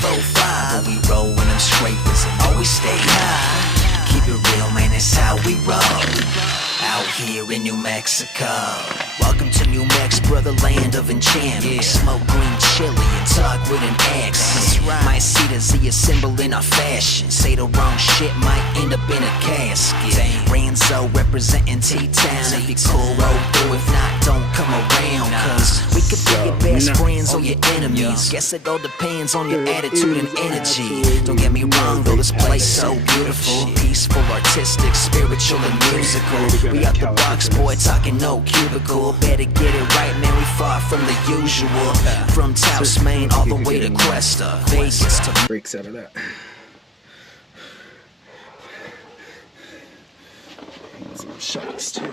505. We roll when them scrapers and always stay high. Keep it real, man, that's how we roll. Out here in New Mexico. Welcome to New Mexico, brother, land of enchantment. Smoke green chili and talk with an accent. Might see the Z a symbol in our fashion. Say the wrong shit, might end up in a casket. Ranzo representing T-Town. If you cool, roll through. If not, don't come around. Cause we could be your best friends or your enemies. Guess it all depends on your attitude and energy. Don't get me wrong though, this place so beautiful. Peaceful, artistic, spiritual and musical. We out the box, boy, talking no cubicle. Better get it right, man, we far from the usual. From Taos, Maine, all the way to Cuesta, Vegas to breaks out of that. Some shots too.